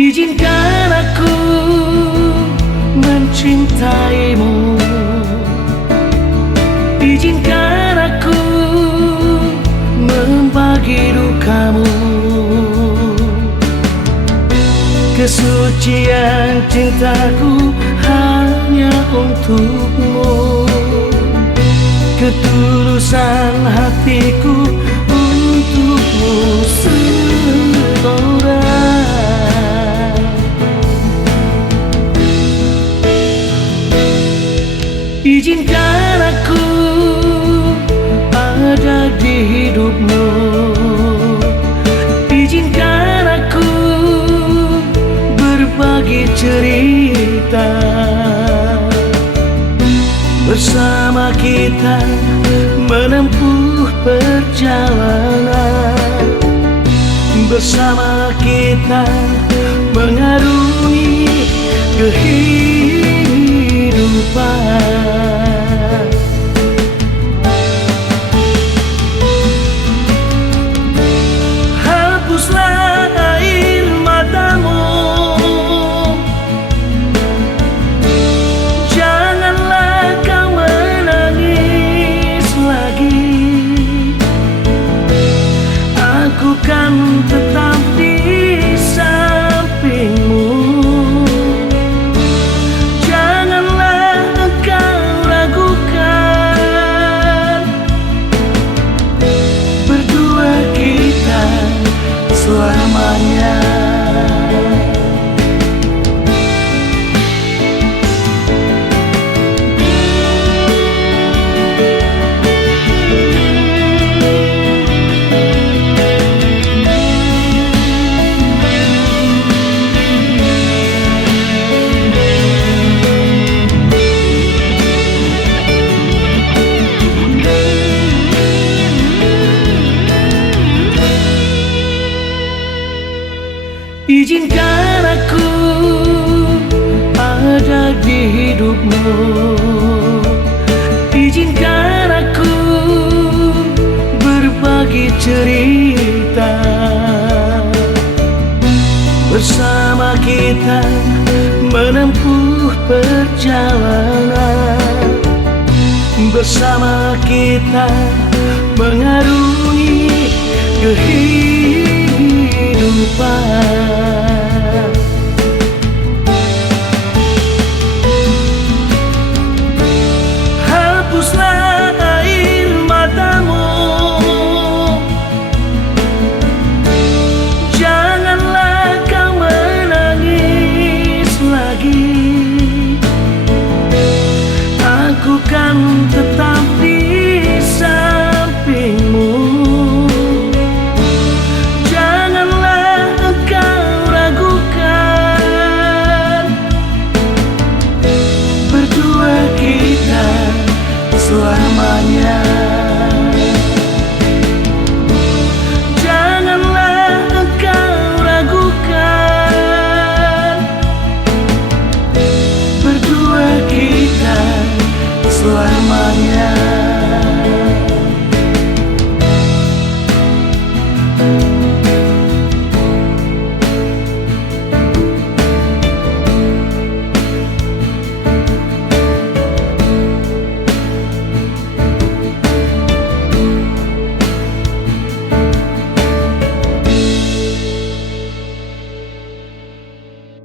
Izinkan aku mencintaimu, izinkan aku membagi dukamu. Kesucian cintaku hanya untukmu, ketulusan hatiku untukmu seorang. Izinkan aku ada di hidupmu, izinkan aku berbagi cerita. Bersama kita menempuh perjalanan, bersama kita mengarungi kehidupan. Hapuslah air matamu, janganlah kau menangis lagi. Aku kan tetap di sampingmu. Janganlah engkau ragukan, berdua kita selamanya. Izinkan aku ada di hidupmu, izinkan aku berbagi cerita. Bersama kita menempuh perjalanan, bersama kita mengarungi kehidupan.